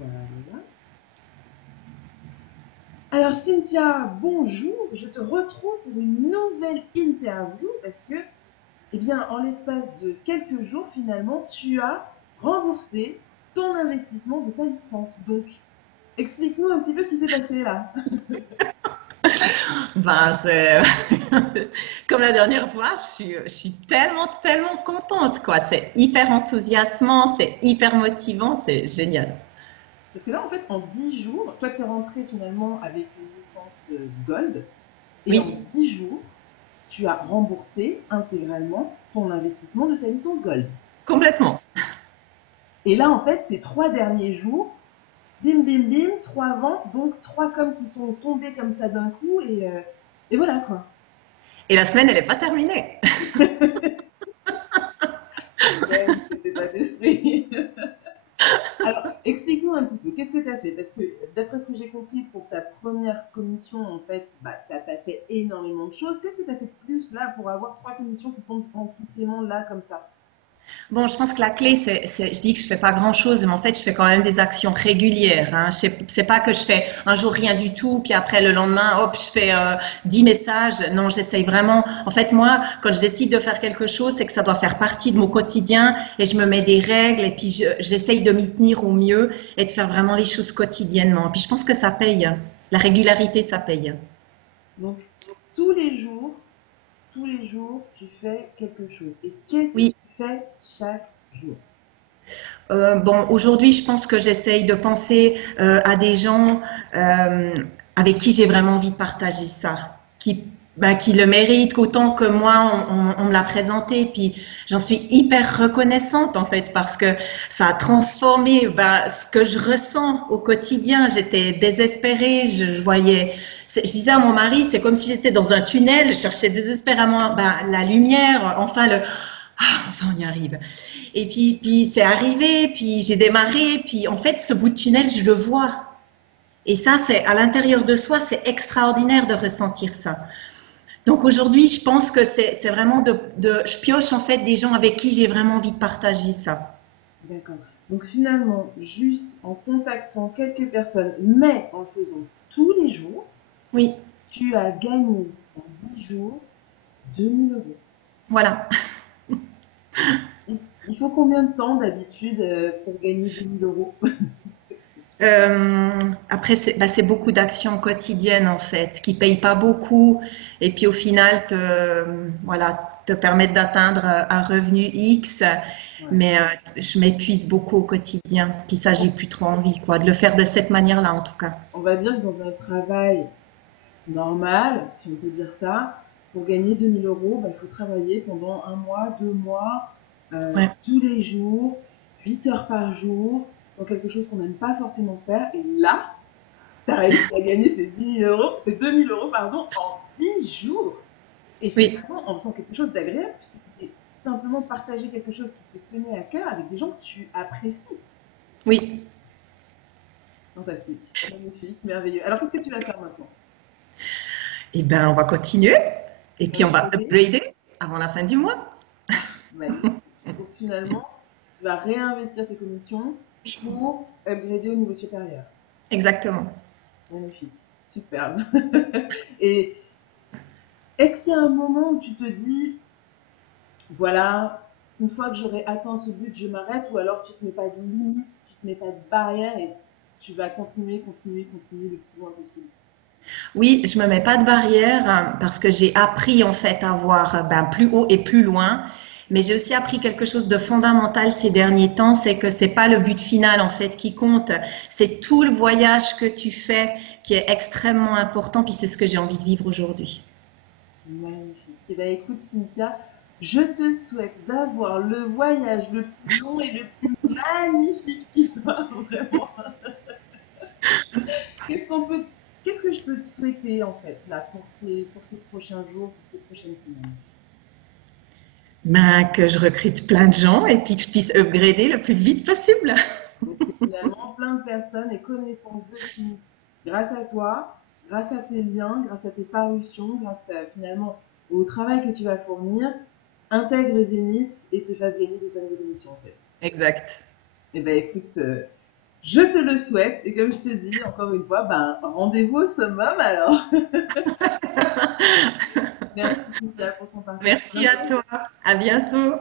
Voilà. Alors Cynthia, bonjour, je te retrouve pour une nouvelle interview parce que, eh bien, en l'espace de quelques jours, finalement, tu as remboursé ton investissement de ta licence. Donc, explique-nous un petit peu ce qui s'est passé là. Ben, c'est comme la dernière fois, je suis tellement contente, quoi. C'est hyper enthousiasmant, c'est hyper motivant, c'est génial. Parce que là, en fait, en 10 jours, toi, tu es rentré finalement avec une licence Gold et en Oui, 10 jours, tu as remboursé intégralement ton investissement de ta licence Gold. complètement. Et là, en fait, ces 3 derniers jours, bim, bim, bim, 3 ventes, donc 3 coms qui sont tombés comme ça d'un coup, et voilà quoi. Et la semaine, elle n'est pas terminée. Même cet état d'esprit. Alors, explique-nous un petit peu, qu'est-ce que tu as fait? Parce que d'après ce que j'ai compris, pour ta première commission, en fait, bah, tu n'as pas fait énormément de choses. Qu'est-ce que tu as fait de plus là pour avoir 3 commissions qui tombent en supplément là comme ça? Bon, je pense que la clé, je dis que je fais pas grand-chose, mais en fait, je fais quand même des actions régulières. Hein. C'est pas que je fais un jour rien du tout, puis après le lendemain, hop, je fais 10 messages. Non, j'essaye vraiment. En fait, moi, quand je décide de faire quelque chose, c'est que ça doit faire partie de mon quotidien, et je me mets des règles, et puis j'essaye de m'y tenir au mieux et de faire vraiment les choses quotidiennement. Puis je pense que ça paye. La régularité, ça paye. Donc, tous les jours, tous les jours, tu fais quelque chose. Et qu'est-ce que Oui. tu fais chaque jour? Bon, aujourd'hui, je pense que j'essaye de penser à des gens avec qui j'ai vraiment envie de partager ça, qui le méritent autant que moi, on me l'a présenté. Puis j'en suis hyper reconnaissante en fait parce que ça a transformé ce que je ressens au quotidien. J'étais désespérée, je voyais. Je disais à mon mari, c'est comme si j'étais dans un tunnel, je cherchais désespérément la lumière, enfin enfin on y arrive. Et puis c'est arrivé, puis j'ai démarré, puis en fait, ce bout de tunnel, je le vois. Et ça, c'est à l'intérieur de soi, c'est extraordinaire de ressentir ça. Donc aujourd'hui, je pense que c'est vraiment je pioche en fait des gens avec qui j'ai vraiment envie de partager ça. D'accord. Donc finalement, juste en contactant quelques personnes, mais en le faisant tous les jours, Oui, tu as gagné en 10 jours 2 000 euros. voilà. Il faut combien de temps d'habitude pour gagner 2 000 euros? Euh, Après, c'est beaucoup d'actions quotidiennes en fait, qui payent pas beaucoup et puis au final te permettent d'atteindre un revenu X. Ouais. Mais je m'épuise beaucoup au quotidien. Puis ça, j'ai plus trop envie, quoi, de le faire de cette manière-là, en tout cas. On va dire que dans un travail normal, si on peut dire ça, pour gagner 2 000 euros, bah, il faut travailler pendant 1 mois, 2 mois, Ouais. tous les jours, 8 heures par jour, dans quelque chose qu'on n'aime pas forcément faire. Et là, tu as réussi à gagner ces 10 000 euros, ces 2 000 euros, pardon, en 10 jours. Et Oui, finalement, en faisant quelque chose d'agréable, puisque c'était simplement partager quelque chose qui te tenait à cœur avec des gens que tu apprécies. oui. Fantastique, magnifique, merveilleux. Alors, qu'est-ce que tu vas faire maintenant? Eh ben, on va continuer. Et puis, on va Upgrader. upgrader avant la fin du mois. Magnifique. Donc, finalement, tu vas réinvestir tes commissions pour upgrader au niveau supérieur. Exactement. Magnifique, superbe. Et est-ce qu'il y a un moment où tu te dis, voilà, une fois que j'aurai atteint ce but, je m'arrête, ou alors tu te mets pas de limite, tu te mets pas de barrière et tu vas continuer, continuer, continuer le plus loin possible. Oui, je me mets pas de barrière parce que j'ai appris en fait à voir plus haut et plus loin. Mais j'ai aussi appris quelque chose de fondamental ces derniers temps, c'est que c'est pas le but final en fait qui compte, c'est tout le voyage que tu fais qui est extrêmement important. Puis c'est ce que j'ai envie de vivre aujourd'hui. Magnifique. Eh bien, écoute, Cynthia, je te souhaite d'avoir le voyage le plus long et le plus magnifique qui soit vraiment. Qu'est-ce qu'on peut, qu'est-ce que je peux te souhaiter en fait là pour ces prochains jours, pour ces prochaines semaines? Que je recrute plein de gens et puis que je puisse upgrader le plus vite possible. Donc que finalement, plein de personnes aient connaissance de Zénith grâce à toi, grâce à tes liens, grâce à tes parutions, grâce à finalement au travail que tu vas fournir, intègre Zénith et te fasse gagner des années d'émission en fait. Exact. Eh ben écoute, Je te le souhaite. Et comme je te dis, encore une fois, ben, rendez-vous au summum alors. Merci Cynthia pour ton partage. Merci à toi. À bientôt.